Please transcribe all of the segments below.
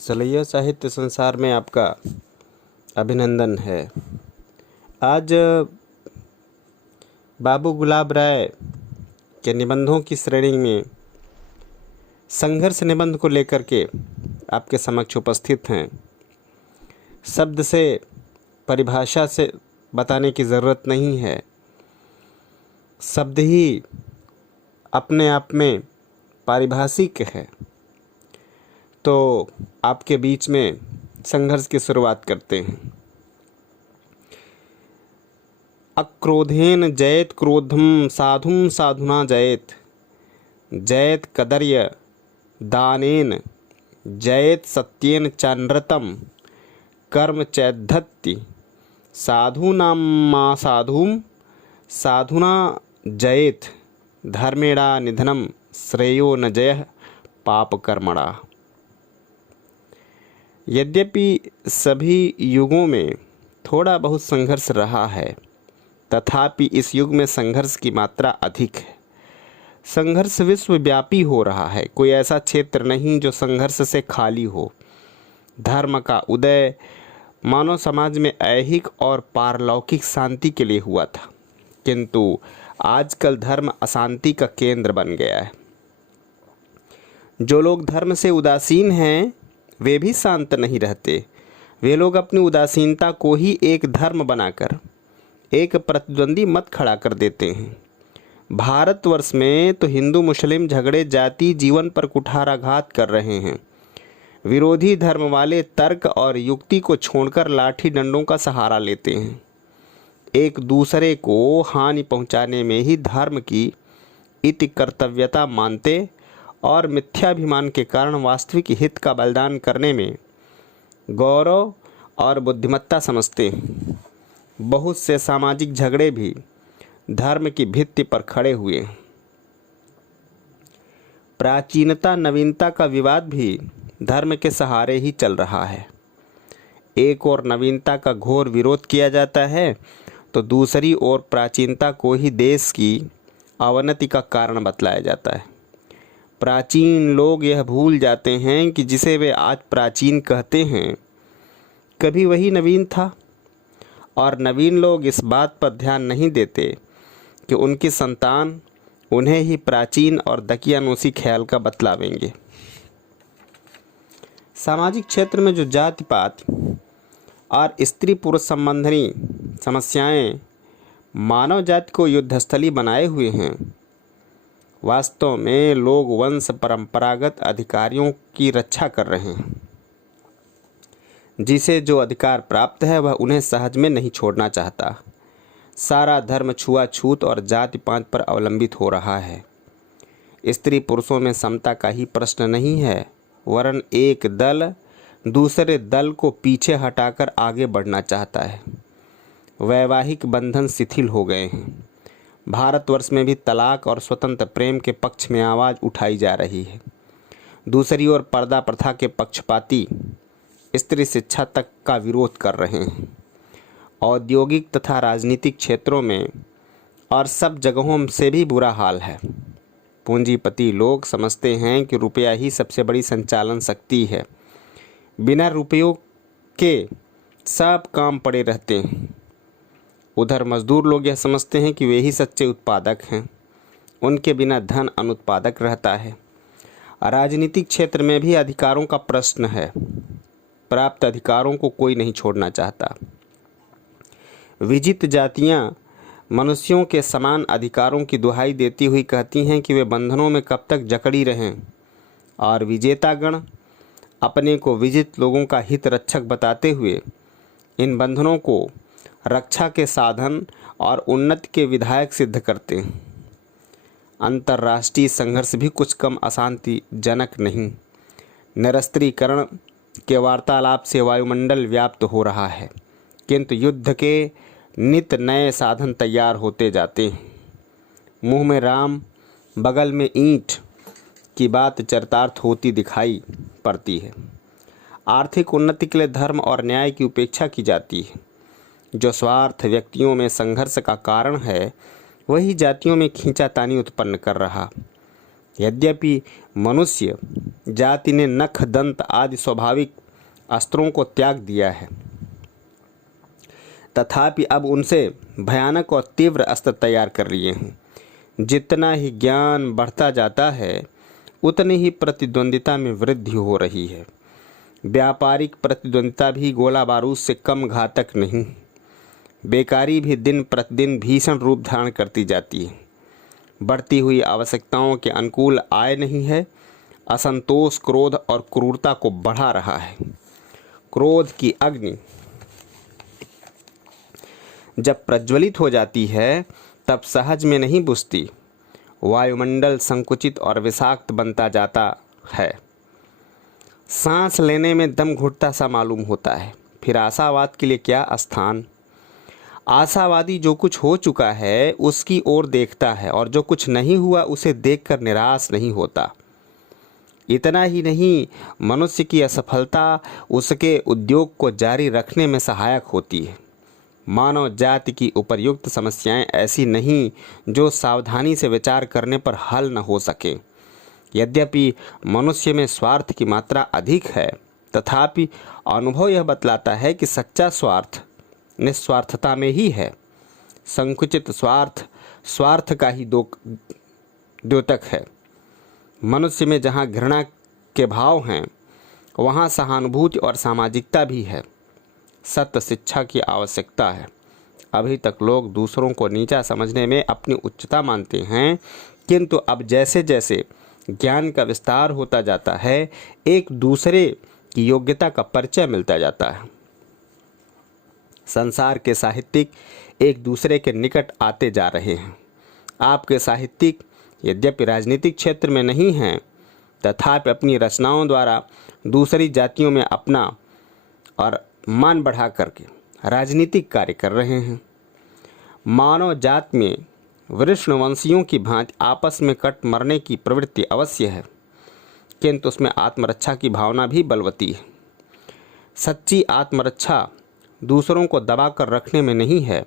सलैया साहित्य संसार में आपका अभिनंदन है। आज बाबू गुलाब राय के निबंधों की श्रेणी में संघर्ष निबंध को लेकर के आपके समक्ष उपस्थित हैं। शब्द से, परिभाषा से बताने की ज़रूरत नहीं है। शब्द ही अपने आप में पारिभाषिक है। तो आपके बीच में संघर्ष की शुरुआत करते हैं। अक्रोधेन जयेत क्रोधम साधुम साधुना जयेत, जयेत कदर्य दानेन, जयेत सत्येन चानृतम, कर्म चैद्धत्ति साधूनां मा साधुम साधुना जयेत, धर्मेणा निधनम श्रेयो न जयः पापकर्मणा। यद्यपि सभी युगों में थोड़ा बहुत संघर्ष रहा है, तथापि इस युग में संघर्ष की मात्रा अधिक है। संघर्ष विश्वव्यापी हो रहा है। कोई ऐसा क्षेत्र नहीं जो संघर्ष से खाली हो। धर्म का उदय मानव समाज में ऐहिक और पारलौकिक शांति के लिए हुआ था, किंतु आजकल धर्म अशांति का केंद्र बन गया है। जो लोग धर्म से उदासीन हैं वे भी शांत नहीं रहते। वे लोग अपनी उदासीनता को ही एक धर्म बनाकर एक प्रतिद्वंदी मत खड़ा कर देते हैं। भारतवर्ष में तो हिंदू मुस्लिम झगड़े जाति जीवन पर कुठाराघात कर रहे हैं। विरोधी धर्म वाले तर्क और युक्ति को छोड़कर लाठी डंडों का सहारा लेते हैं। एक दूसरे को हानि पहुंचाने में ही धर्म की इति कर्तव्यता मानते और मिथ्याभिमान के कारण वास्तविक हित का बलिदान करने में गौरव और बुद्धिमत्ता समझते हैं। बहुत से सामाजिक झगड़े भी धर्म की भित्ति पर खड़े हुए। प्राचीनता नवीनता का विवाद भी धर्म के सहारे ही चल रहा है। एक ओर नवीनता का घोर विरोध किया जाता है तो दूसरी ओर प्राचीनता को ही देश की अवनति का कारण बतलाया जाता है। प्राचीन लोग यह भूल जाते हैं कि जिसे वे आज प्राचीन कहते हैं कभी वही नवीन था, और नवीन लोग इस बात पर ध्यान नहीं देते कि उनकी संतान उन्हें ही प्राचीन और दकियानूसी ख्याल का बतलावेंगे। सामाजिक क्षेत्र में जो जाति पात और स्त्री पुरुष संबंधी समस्याएं मानव जाति को युद्धस्थली बनाए हुए हैं, वास्तव में लोग वंश परंपरागत अधिकारियों की रक्षा कर रहे हैं। जिसे जो अधिकार प्राप्त है वह उन्हें सहज में नहीं छोड़ना चाहता। सारा धर्म छुआछूत और जाति पात पर अवलंबित हो रहा है। स्त्री पुरुषों में समता का ही प्रश्न नहीं है, वरन एक दल दूसरे दल को पीछे हटाकर आगे बढ़ना चाहता है। वैवाहिक बंधन शिथिल हो गए हैं। भारतवर्ष में भी तलाक और स्वतंत्र प्रेम के पक्ष में आवाज़ उठाई जा रही है। दूसरी ओर पर्दा प्रथा के पक्षपाती स्त्री शिक्षा तक का विरोध कर रहे हैं। औद्योगिक तथा राजनीतिक क्षेत्रों में और सब जगहों से भी बुरा हाल है। पूंजीपति लोग समझते हैं कि रुपया ही सबसे बड़ी संचालन शक्ति है। बिना रुपयों के सब काम पड़े रहते हैं। उधर मजदूर लोग यह समझते हैं कि वे ही सच्चे उत्पादक हैं। उनके बिना धन अनुत्पादक रहता है। राजनीतिक क्षेत्र में भी अधिकारों का प्रश्न है। प्राप्त अधिकारों को कोई नहीं छोड़ना चाहता। विजित जातियां मनुष्यों के समान अधिकारों की दुहाई देती हुई कहती हैं कि वे बंधनों में कब तक जकड़ी रहें, और विजेतागण अपने को विजित लोगों का हित रक्षक बताते हुए इन बंधनों को रक्षा के साधन और उन्नति के विधायक सिद्ध करते हैं। अंतर्राष्ट्रीय संघर्ष भी कुछ कम अशांतिजनक नहीं। निरस्त्रीकरण के वार्तालाप से वायुमंडल व्याप्त हो रहा है, किंतु युद्ध के नित नए साधन तैयार होते जाते हैं। मुंह में राम बगल में ईंट की बात चरितार्थ होती दिखाई पड़ती है। आर्थिक उन्नति के लिए धर्म और न्याय की उपेक्षा की जाती है। जो स्वार्थ व्यक्तियों में संघर्ष का कारण है, वही जातियों में खींचातानी उत्पन्न कर रहा। यद्यपि मनुष्य जाति ने नख, दंत आदि स्वाभाविक अस्त्रों को त्याग दिया है, तथापि अब उनसे भयानक और तीव्र अस्त्र तैयार कर लिए हैं। जितना ही ज्ञान बढ़ता जाता है, उतनी ही प्रतिद्वंदिता में वृद्धि हो रही है। व्यापारिक प्रतिद्वंदिता भी गोला बारूद से कम घातक नहीं। बेकारी भी दिन प्रतिदिन भीषण रूप धारण करती जाती है। बढ़ती हुई आवश्यकताओं के अनुकूल आय नहीं है। असंतोष क्रोध और क्रूरता को बढ़ा रहा है। क्रोध की अग्नि जब प्रज्वलित हो जाती है, तब सहज में नहीं बुझती। वायुमंडल संकुचित और विषाक्त बनता जाता है। सांस लेने में दम घुटता सा मालूम होता है। फिर आशावाद के लिए क्या स्थान। आशावादी जो कुछ हो चुका है उसकी ओर देखता है, और जो कुछ नहीं हुआ उसे देखकर निराश नहीं होता। इतना ही नहीं, मनुष्य की असफलता उसके उद्योग को जारी रखने में सहायक होती है। मानव जाति की उपर्युक्त समस्याएं ऐसी नहीं जो सावधानी से विचार करने पर हल न हो सके। यद्यपि मनुष्य में स्वार्थ की मात्रा अधिक है, तथापि अनुभव यह बतलाता है कि सच्चा स्वार्थ निस्वार्थता में ही है। संकुचित स्वार्थ स्वार्थ का ही द्योतक है। मनुष्य में जहाँ घृणा के भाव हैं, वहाँ सहानुभूति और सामाजिकता भी है। सत्य शिक्षा की आवश्यकता है। अभी तक लोग दूसरों को नीचा समझने में अपनी उच्चता मानते हैं, किंतु अब जैसे जैसे ज्ञान का विस्तार होता जाता है, एक दूसरे की योग्यता का परिचय मिलता जाता है। संसार के साहित्यिक एक दूसरे के निकट आते जा रहे हैं। आपके साहित्यिक यद्यपि राजनीतिक क्षेत्र में नहीं हैं, तथापि अपनी रचनाओं द्वारा दूसरी जातियों में अपना और मान बढ़ा करके राजनीतिक कार्य कर रहे हैं। मानव जात में वृषणवंशियों की भांति आपस में कट मरने की प्रवृत्ति अवश्य है, किंतु उसमें आत्मरक्षा की भावना भी बलवती है। सच्ची आत्मरक्षा दूसरों को दबा कर रखने में नहीं है,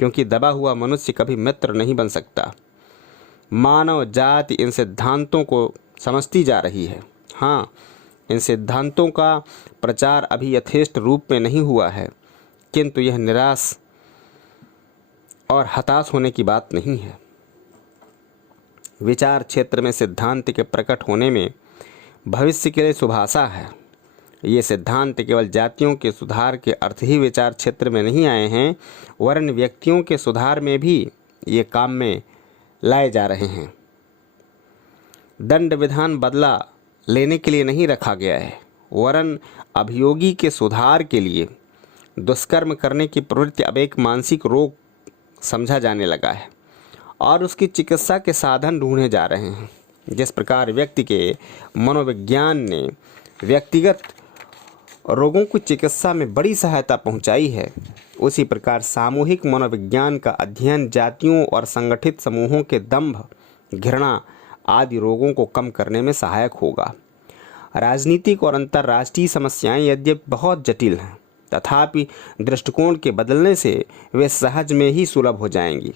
क्योंकि दबा हुआ मनुष्य कभी मित्र नहीं बन सकता। मानव जाति इन सिद्धांतों को समझती जा रही है। हाँ, इन सिद्धांतों का प्रचार अभी यथेष्ट रूप में नहीं हुआ है, किंतु यह निराश और हताश होने की बात नहीं है। विचार क्षेत्र में सिद्धांत के प्रकट होने में भविष्य के लिए शुभाशा है। ये सिद्धांत केवल जातियों के सुधार के अर्थ ही विचार क्षेत्र में नहीं आए हैं, वरन व्यक्तियों के सुधार में भी ये काम में लाए जा रहे हैं। दंड विधान बदला लेने के लिए नहीं रखा गया है, वरन अभियोगी के सुधार के लिए। दुष्कर्म करने की प्रवृत्ति अब एक मानसिक रोग समझा जाने लगा है, और उसकी चिकित्सा के साधन ढूंढे जा रहे हैं। जिस प्रकार व्यक्ति के मनोविज्ञान ने व्यक्तिगत रोगों की चिकित्सा में बड़ी सहायता पहुंचाई है, उसी प्रकार सामूहिक मनोविज्ञान का अध्ययन जातियों और संगठित समूहों के दंभ, घृणा आदि रोगों को कम करने में सहायक होगा। राजनीतिक और अंतर्राष्ट्रीय समस्याएं यद्यपि बहुत जटिल हैं, तथापि दृष्टिकोण के बदलने से वे सहज में ही सुलभ हो जाएंगी।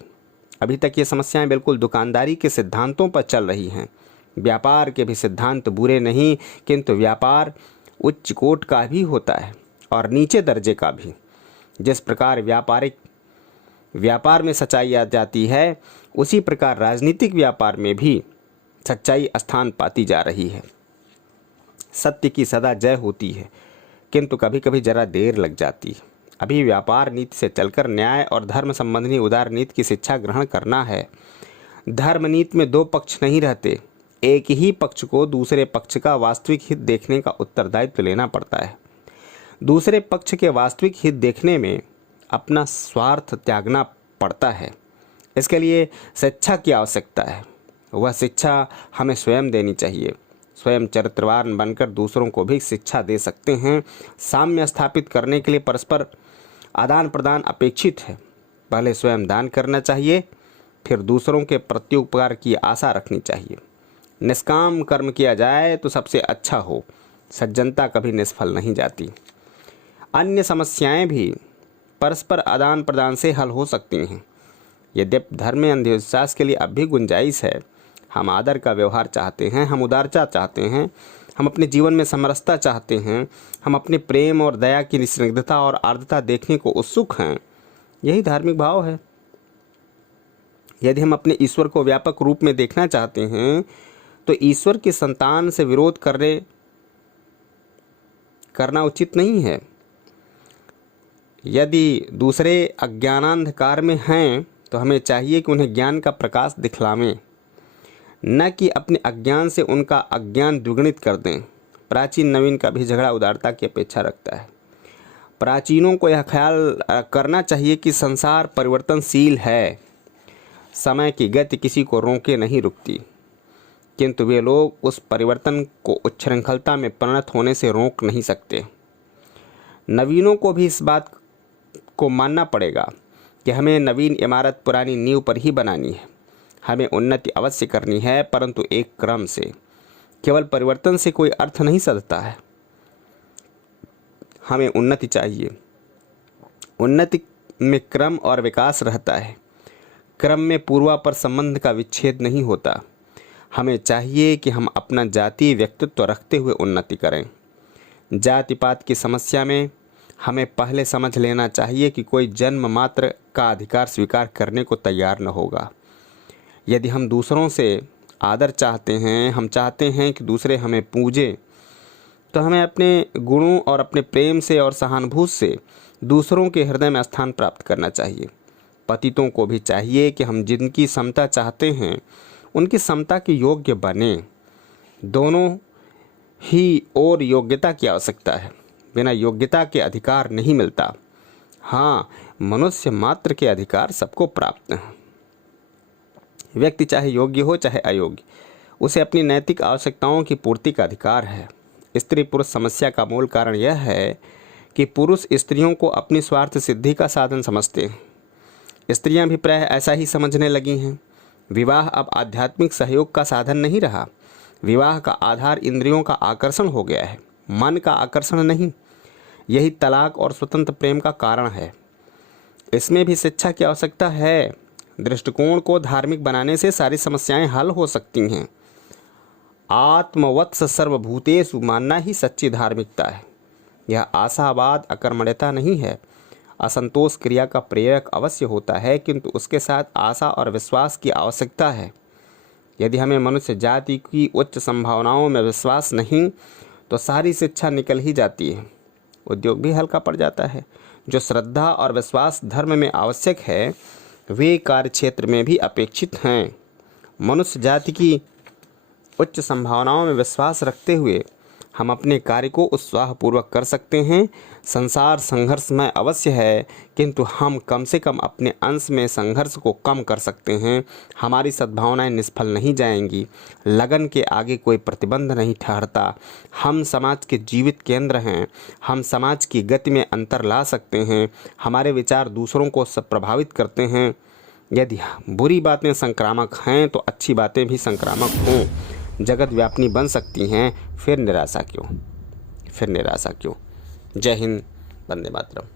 अभी तक ये समस्याएं बिल्कुल दुकानदारी के सिद्धांतों पर चल रही हैं। व्यापार के भी सिद्धांत बुरे नहीं, किंतु व्यापार उच्च कोट का भी होता है और नीचे दर्जे का भी। जिस प्रकार व्यापार में सच्चाई आ जाती है, उसी प्रकार राजनीतिक व्यापार में भी सच्चाई स्थान पाती जा रही है। सत्य की सदा जय होती है, किंतु कभी कभी जरा देर लग जाती है। अभी व्यापार नीति से चलकर न्याय और धर्म संबंधी उदार नीति की शिक्षा ग्रहण करना है। धर्म नीति में दो पक्ष नहीं रहते, एक ही पक्ष को दूसरे पक्ष का वास्तविक हित देखने का उत्तरदायित्व लेना पड़ता है। दूसरे पक्ष के वास्तविक हित देखने में अपना स्वार्थ त्यागना पड़ता है। इसके लिए शिक्षा की आवश्यकता है। वह शिक्षा हमें स्वयं देनी चाहिए। स्वयं चरित्रवान बनकर दूसरों को भी शिक्षा दे सकते हैं। साम्य स्थापित करने के लिए परस्पर आदान प्रदान अपेक्षित है। पहले स्वयं दान करना चाहिए, फिर दूसरों के प्रत्युपकार की आशा रखनी चाहिए। निष्काम कर्म किया जाए तो सबसे अच्छा हो। सज्जनता कभी निष्फल नहीं जाती। अन्य समस्याएं भी परस्पर आदान प्रदान से हल हो सकती हैं। यद्यपि धर्म में अंधविश्वास के लिए अब भी गुंजाइश है, हम आदर का व्यवहार चाहते हैं, हम उदारता चाहते हैं, हम अपने जीवन में समरसता चाहते हैं, हम अपने प्रेम और दया की निस्निग्धता और आर्द्रता देखने को उत्सुक हैं। यही धार्मिक भाव है। यदि हम अपने ईश्वर को व्यापक रूप में देखना चाहते हैं तो ईश्वर की संतान से विरोध करना उचित नहीं है। यदि दूसरे अज्ञानांधकार में हैं तो हमें चाहिए कि उन्हें ज्ञान का प्रकाश दिखलावें, न कि अपने अज्ञान से उनका अज्ञान द्विगुणित कर दें। प्राचीन नवीन का भी झगड़ा उदारता की अपेक्षा रखता है। प्राचीनों को यह ख्याल करना चाहिए कि संसार परिवर्तनशील है, समय की गति किसी को रोके नहीं रुकती, किंतु वे लोग उस परिवर्तन को उच्छृंखलता में परिणत होने से रोक नहीं सकते। नवीनों को भी इस बात को मानना पड़ेगा कि हमें नवीन इमारत पुरानी नींव पर ही बनानी है। हमें उन्नति अवश्य करनी है, परंतु एक क्रम से। केवल परिवर्तन से कोई अर्थ नहीं सधता है। हमें उन्नति चाहिए। उन्नति में क्रम और विकास रहता है। क्रम में पूर्वापर संबंध का विच्छेद नहीं होता। हमें चाहिए कि हम अपना जातीय व्यक्तित्व रखते हुए उन्नति करें। जाति पात की समस्या में हमें पहले समझ लेना चाहिए कि कोई जन्म मात्र का अधिकार स्वीकार करने को तैयार न होगा। यदि हम दूसरों से आदर चाहते हैं, हम चाहते हैं कि दूसरे हमें पूजें, तो हमें अपने गुणों और अपने प्रेम से और सहानुभूति से दूसरों के हृदय में स्थान प्राप्त करना चाहिए। पतितों को भी चाहिए कि हम जिनकी समता चाहते हैं उनकी समता के योग्य बने। दोनों ही ओर योग्यता की आवश्यकता है। बिना योग्यता के अधिकार नहीं मिलता। हाँ, मनुष्य मात्र के अधिकार सबको प्राप्त हैं। व्यक्ति चाहे योग्य हो चाहे अयोग्य, उसे अपनी नैतिक आवश्यकताओं की पूर्ति का अधिकार है। स्त्री पुरुष समस्या का मूल कारण यह है कि पुरुष स्त्रियों को अपनी स्वार्थ सिद्धि का साधन समझते हैं। स्त्रियां भी प्रायः ऐसा ही समझने लगी हैं। विवाह अब आध्यात्मिक सहयोग का साधन नहीं रहा। विवाह का आधार इंद्रियों का आकर्षण हो गया है, मन का आकर्षण नहीं। यही तलाक और स्वतंत्र प्रेम का कारण है। इसमें भी शिक्षा की आवश्यकता है। दृष्टिकोण को धार्मिक बनाने से सारी समस्याएं हल हो सकती हैं। आत्मवत्स सर्वभूतेषु मानना ही सच्ची धार्मिकता है। यह आशावाद अकर्मण्यता नहीं है। असंतोष क्रिया का प्रेरक अवश्य होता है, किंतु उसके साथ आशा और विश्वास की आवश्यकता है। यदि हमें मनुष्य जाति की उच्च संभावनाओं में विश्वास नहीं तो सारी शिक्षा निकल ही जाती है। उद्योग भी हल्का पड़ जाता है। जो श्रद्धा और विश्वास धर्म में आवश्यक है वे कार्य क्षेत्र में भी अपेक्षित हैं। मनुष्य जाति की उच्च संभावनाओं में विश्वास रखते हुए हम अपने कार्य को उत्साहपूर्वक कर सकते हैं। संसार संघर्षमय अवश्य है, किंतु हम कम से कम अपने अंश में संघर्ष को कम कर सकते हैं। हमारी सद्भावनाएं निष्फल नहीं जाएंगी। लगन के आगे कोई प्रतिबंध नहीं ठहरता। हम समाज के जीवित केंद्र हैं। हम समाज की गति में अंतर ला सकते हैं। हमारे विचार दूसरों को प्रभावित करते हैं। यदि बुरी बातें संक्रामक हैं तो अच्छी बातें भी संक्रामक हों, जगत व्यापिनी बन सकती हैं। फिर निराशा क्यों? जय हिंद, वंदे मातरम।